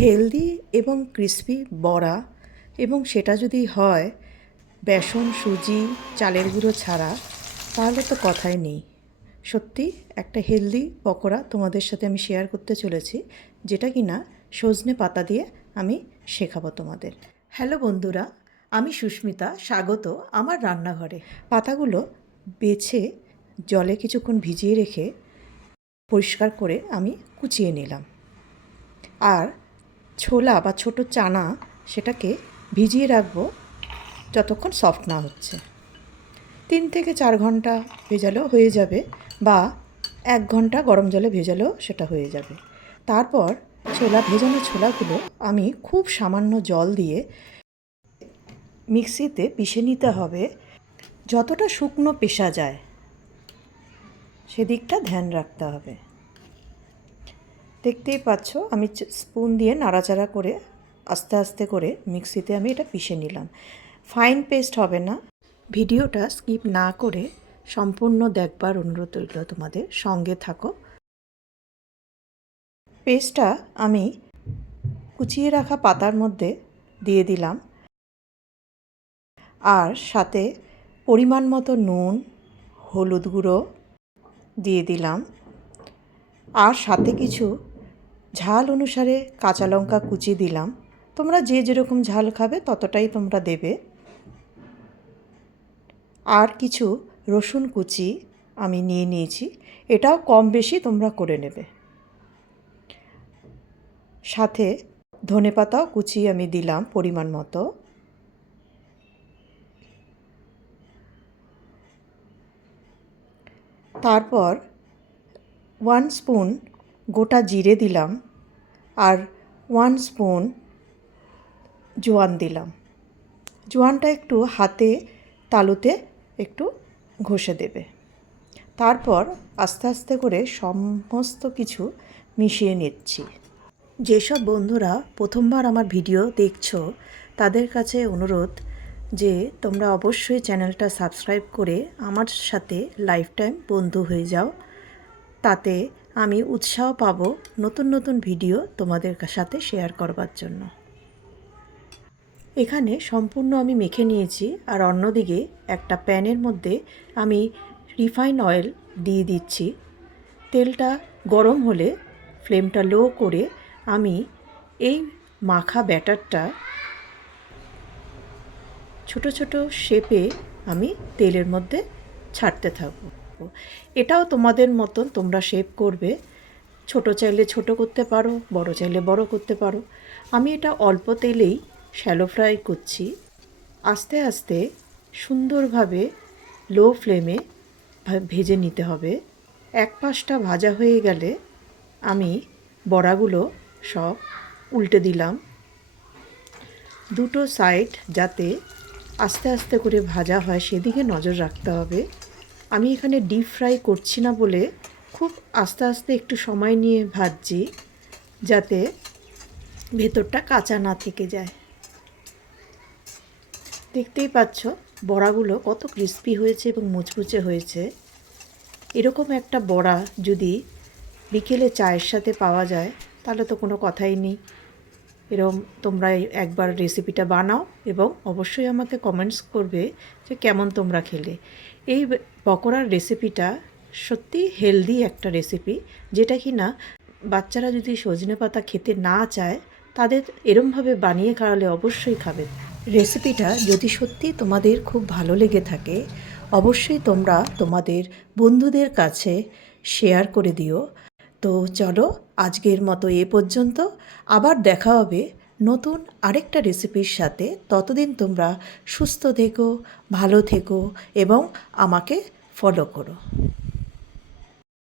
Healthy এবং crispy বড়া, এবং সেটা যদি হয় বেসন, সুজি, চালের গুঁড়ো ছাড়া, তাহলে তো কথাই নেই। সত্যি একটা হেলদি পকোড়া তোমাদের সাথে আমি শেয়ার করতে চলেছি, যেটা কিনা সজনে পাতা দিয়ে আমি শেখাবো তোমাদের। হ্যালো বন্ধুরা, আমি সুস্মিতা, স্বাগত আমার রান্নাঘরে। পাতাগুলো বেছে জলে কিছুক্ষণ ভিজিয়ে রেখে পরিষ্কার করে আমি কুচিয়ে নিলাম। আর ছোলা বা ছোটো চানা, সেটাকে ভিজিয়ে রাখবো যতক্ষণ সফট না হচ্ছে। 3 থেকে 4 ঘন্টা ভেজালেও হয়ে যাবে, বা 1 ঘন্টা গরম জলে ভেজালেও সেটা হয়ে যাবে। তারপর ভেজানো ছোলাগুলো আমি খুব সামান্য জল দিয়ে মিক্সিতে পিষে নিতে হবে। যতটা শুকনো পেষা যায় সেদিকটা ধ্যান রাখতে হবে। দেখতেই পাচ্ছ, আমি স্পুন দিয়ে নাড়াচাড়া করে আস্তে আস্তে করে মিক্সিতে আমি এটা পিষে নিলাম। ফাইন পেস্ট হবে না। ভিডিওটা স্কিপ না করে সম্পূর্ণ দেখবার অনুরোধ রইল তোমাদের, সঙ্গে থাকো। পেস্টটা আমি কুচিয়ে রাখা পাতার মধ্যে দিয়ে দিলাম, আর সাথে পরিমাণ মতো নুন, হলুদ গুঁড়ো দিয়ে দিলাম, আর সাথে কিছু ঝাল অনুসারে কাঁচা লঙ্কা কুচি দিলাম। তোমরা যে যেরকম ঝাল খাবে ততটাই তোমরা দেবে। আর কিছু রসুন কুচি আমি নিয়ে নিয়েছি, এটাও কম বেশি তোমরা করে নেবে। সাথে ধনেপাতাও কুচি আমি দিলাম পরিমাণ মতো। তারপর 1 স্পুন গোটা জিরে দিলাম, আর 1 স্পুন জোয়ান দিলাম। জোয়ানটা একটু হাতে তালুতে একটু ঘষে দেবে। তারপর আস্তে আস্তে করে সমস্ত কিছু মিশিয়ে নিচ্ছি। যেসব বন্ধুরা প্রথমবার আমার ভিডিও দেখছো, তাদের কাছে অনুরোধ যে তোমরা অবশ্যই চ্যানেলটা সাবস্ক্রাইব করে আমার সাথে লাইফ টাইম বন্ধু হয়ে যাও। তাতে আমি উৎসাহ পাবো নতুন নতুন ভিডিও তোমাদের সাথে শেয়ার করবার জন্য। এখানে সম্পূর্ণ আমি মেখে নিয়েছি, আর অন্যদিকে একটা প্যানের মধ্যে আমি রিফাইন অয়েল দিয়ে দিচ্ছি। তেলটা গরম হলে ফ্লেমটা লো করে আমি এই মাখা ব্যাটারটা ছোট ছোট শেপে আমি তেলের মধ্যে ছাড়তে থাকবো। এটাও তোমাদের মতন তোমরা শেপ করবে। ছোট চাইলে ছোট করতে পারো, বড় চাইলে বড় করতে পারো। আমি এটা অল্প তেলেই শ্যালো ফ্রাই করছি। আস্তে আস্তে সুন্দরভাবে লো ফ্লেমে ভেজে নিতে হবে। এক পাশটা ভাজা হয়ে গেলে আমি বড়াগুলো সব উল্টে দিলাম। দুটো সাইড যাতে আস্তে আস্তে করে ভাজা হয় সেদিকে নজর রাখতে হবে। আমি এখানে ডিপ ফ্রাই করছি না বলে খুব আস্তে আস্তে একটু সময় নিয়ে ভাজছি, যাতে ভেতরটা কাঁচা না থেকে যায়। দেখতেই পাচ্ছ বড়াগুলো কত ক্রিস্পি হয়েছে এবং মুচমুচে হয়েছে। এরকম একটা বড়া যদি বিকেলে চায়ের সাথে পাওয়া যায় তাহলে তো কোনো কথাই নেই। এরকম তোমরা একবার রেসিপিটা বানাও এবং অবশ্যই আমাকে কমেন্টস করবে যে কেমন তোমরা খেলে। এই পকোড়ার রেসিপিটা সত্যি হেলদি একটা রেসিপি, যেটা কি না বাচ্চারা যদি সজনে পাতা খেতে না চায় তাদের এরমভাবে বানিয়ে খাওয়ালে অবশ্যই খাবে। রেসিপিটা যদি সত্যি তোমাদের খুব ভালো লেগে থাকে, অবশ্যই তোমরা তোমাদের বন্ধুদের কাছে শেয়ার করে দিও। তো চলো আজকের মতো এ পর্যন্ত। আবার দেখা হবে নতুন আরেকটা রেসিপির সাথে। ততদিন তোমরা সুস্থ থেকো, ভালো থেকো এবং আমাকে ফলো করো।